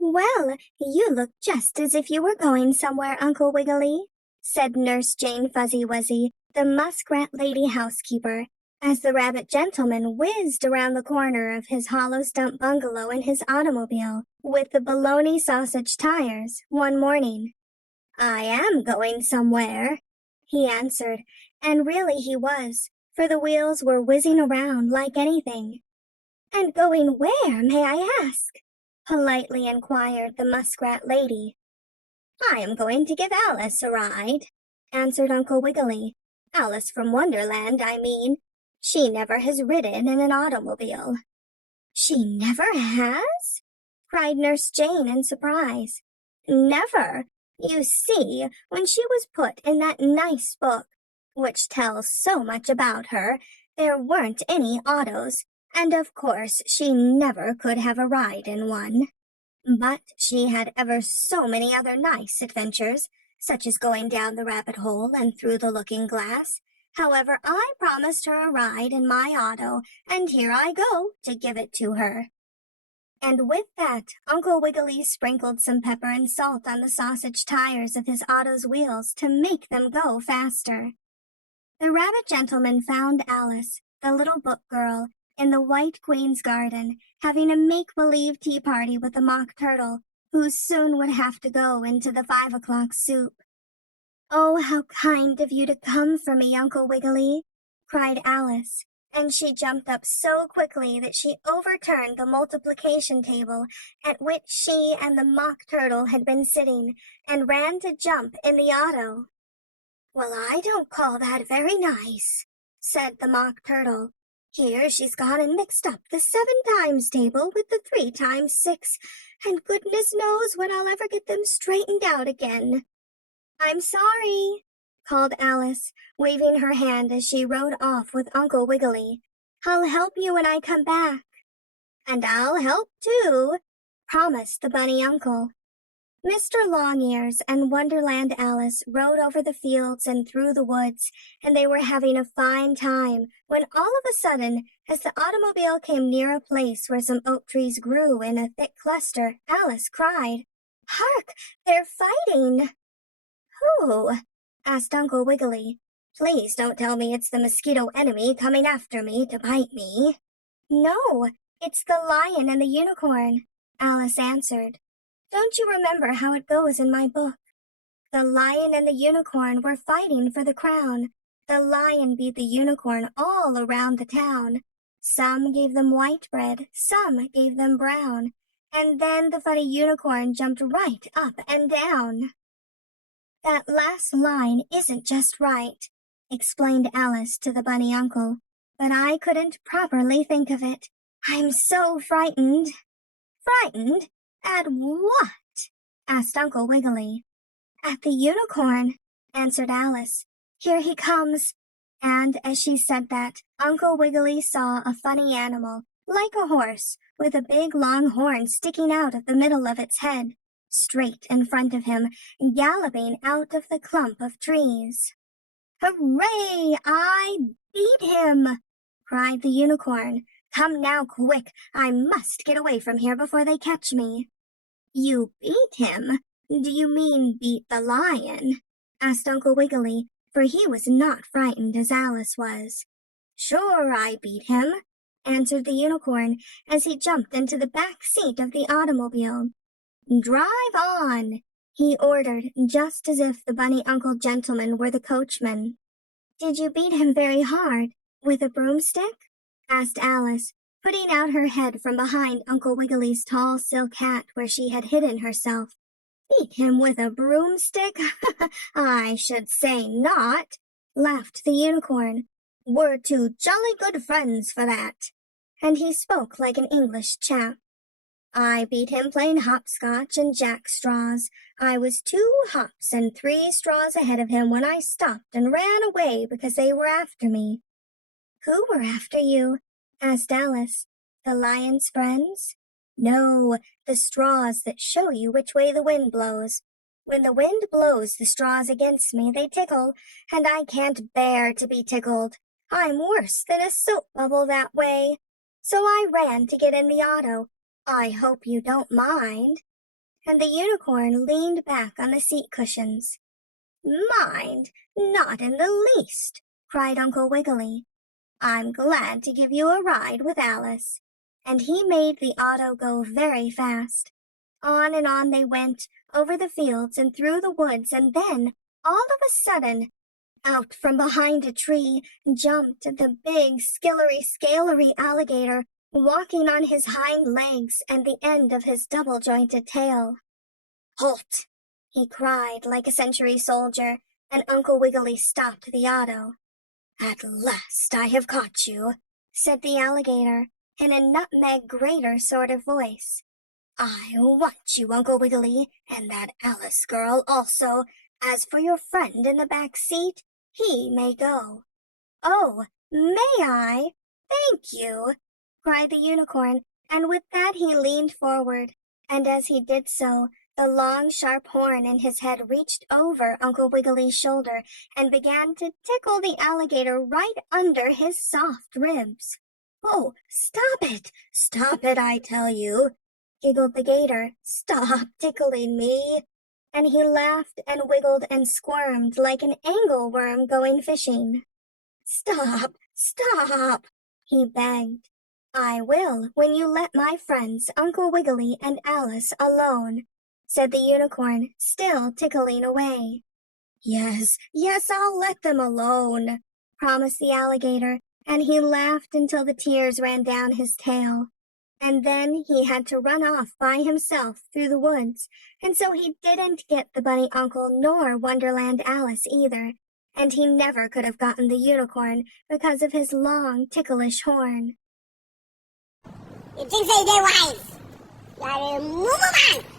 Well, you look just as if you were going somewhere, Uncle Wiggily, said Nurse Jane Fuzzy Wuzzy, the muskrat lady housekeeper, as the rabbit gentleman whizzed around the corner of his hollow stump bungalow in his automobile with the bologna sausage tires one morning. I am going somewhere, he answered, and really he was, for the wheels were whizzing around like anything. And going where, may I ask? Politely inquired the muskrat lady. I am going to give Alice a ride, answered Uncle Wiggily. Alice from Wonderland, I mean. She never has ridden in an automobile. She never has? Cried Nurse Jane in surprise. Never. You see, when she was put in that nice book, which tells so much about her, there weren't any autos, and of course she never could have a ride in one. But she had ever so many other nice adventures, such as going down the rabbit hole and through the looking-glass. However, I promised her a ride in my auto, and here I go to give it to her. And with that, Uncle Wiggily sprinkled some pepper and salt on the sausage tires of his auto's wheels to make them go faster. The rabbit gentleman found Alice, the little book girl, in the White Queen's garden, having a make-believe tea party with the Mock Turtle, who soon would have to go into the 5 o'clock soup. "Oh, how kind of you to come for me, Uncle Wiggily!" cried Alice, and she jumped up so quickly that she overturned the multiplication table at which she and the Mock Turtle had been sitting, and ran to jump in the auto. "Well, I don't call that very nice," said the Mock Turtle. "Here she's gone and mixed up the 7 times table with the 3 times 6, and goodness knows when I'll ever get them straightened out again." "I'm sorry," called Alice, waving her hand as she rode off with Uncle Wiggily. "I'll help you when I come back." "And I'll help too," promised the bunny uncle. Mr. Longears and Wonderland Alice rode over the fields and through the woods, and they were having a fine time when all of a sudden, as the automobile came near a place where some oak trees grew in a thick cluster, Alice cried, "Hark! They're fighting!" "Who?" asked Uncle Wiggily. "Please don't tell me it's the mosquito enemy coming after me to bite me." "No, it's the lion and the unicorn," Alice answered. "Don't you remember how it goes in my book? The lion and the unicorn were fighting for the crown. The lion beat the unicorn all around the town. Some gave them white bread, some gave them brown. And then the funny unicorn jumped right up and down." "That last line isn't just right," explained Alice to the bunny uncle. "But I couldn't properly think of it. I'm so frightened." "Frightened? At what?" asked Uncle Wiggily. "At the unicorn," answered Alice. "Here he comes." And as she said that, Uncle Wiggily saw a funny animal, like a horse, with a big long horn sticking out of the middle of its head, straight in front of him, galloping out of the clump of trees. "Hooray! I beat him!" cried the unicorn. "Come now, quick! I must get away from here before they catch me." "You beat him? Do you mean beat the lion?" asked Uncle Wiggily, for he was not frightened as Alice was. "Sure, I beat him," answered the unicorn as he jumped into the back seat of the automobile. "Drive on!" he ordered, just as if the bunny uncle gentleman were the coachman. "Did you beat him very hard, with a broomstick?" asked Alice, putting out her head from behind Uncle Wiggily's tall silk hat where she had hidden herself. "Beat him with a broomstick? I should say not," laughed the unicorn. "We're two jolly good friends for that." And he spoke like an English chap. "I beat him playing hopscotch and jackstraws. I was 2 hops and 3 straws ahead of him when I stopped and ran away because they were after me." "Who were after you?" asked Alice. "The lion's friends?" "No, the straws that show you which way the wind blows. When the wind blows the straws against me, they tickle, and I can't bear to be tickled. I'm worse than a soap bubble that way. so I ran to get in the auto. I hope you don't mind." And the unicorn leaned back on the seat cushions. "Mind? Not in the least," cried Uncle Wiggily. "I'm glad to give you a ride with Alice." And he made the auto go very fast. On and on they went, over the fields and through the woods, and then, all of a sudden, out from behind a tree jumped the big skillery-scalery alligator, walking on his hind legs and the end of his double-jointed tail. "Halt!" he cried like a sentry soldier, and Uncle Wiggily stopped the auto. "At last I have caught you," said the alligator, in a nutmeg-grater sort of voice. "I want you, Uncle Wiggily, and that Alice girl also. As for your friend in the back seat, he may go." "Oh, may I? Thank you!" cried the unicorn, and with that he leaned forward, and as he did so, the long sharp horn in his head reached over Uncle Wiggily's shoulder and began to tickle the alligator right under his soft ribs. "Oh, stop it, I tell you," giggled the gator. "Stop tickling me." And he laughed and wiggled and squirmed like an angleworm going fishing. Stop, he begged. "I will when you let my friends Uncle Wiggily and Alice alone," said the unicorn, still tickling away. Yes, I'll let them alone," promised the alligator, and he laughed until the tears ran down his tail. And then he had to run off by himself through the woods, and so he didn't get the bunny uncle nor Wonderland Alice either, and he never could have gotten the unicorn because of his long, ticklish horn. You think they wise? You gotta move on.